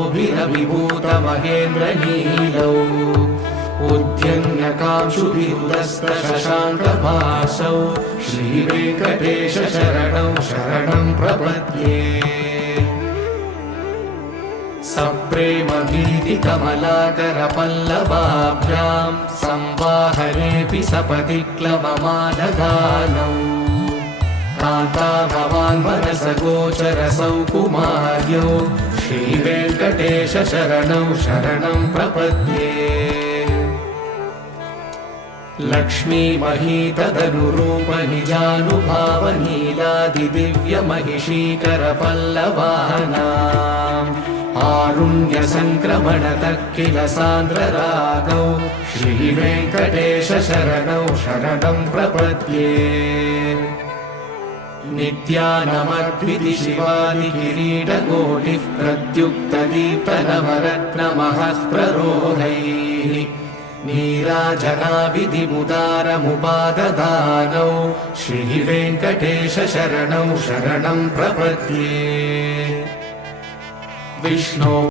बाहोभिरविभूतमहेन्द्रनीलौ उद्यन्यकांशुभिरुदस्तशशाङ्कभासौ श्रीवेङ्कटेश शरणौ शरणं प्रपद्ये सप्रेमगीतिकमलाकरपल्लवाभ्यां संवाहनेऽपि सपदि क्लवमादधानौ कान्ता भवान् मनसगोचरसौ कुमार्यौ श्रीवेङ्कटेश शरणौ शरणं प्रपद्ये लक्ष्मीमहीतदनुरूपनिजानुभावनीलादिदिव्यमहिषीकरपल्लवानाम् आरुण्यसङ्क्रमणतः किल सान्द्ररागौ श्रीवेङ्कटेश शरणौ शरणं प्रपद्ये नित्यानमद्विति शिवादिकिरीटकोटिः प्रत्युक्तदीप्तनवरत्नमहः प्ररोहैः नीराजनाविधिमुदारमुपाददानौ श्रीवेङ्कटेश शरणौ शरणं प्रपद्ये विष्णो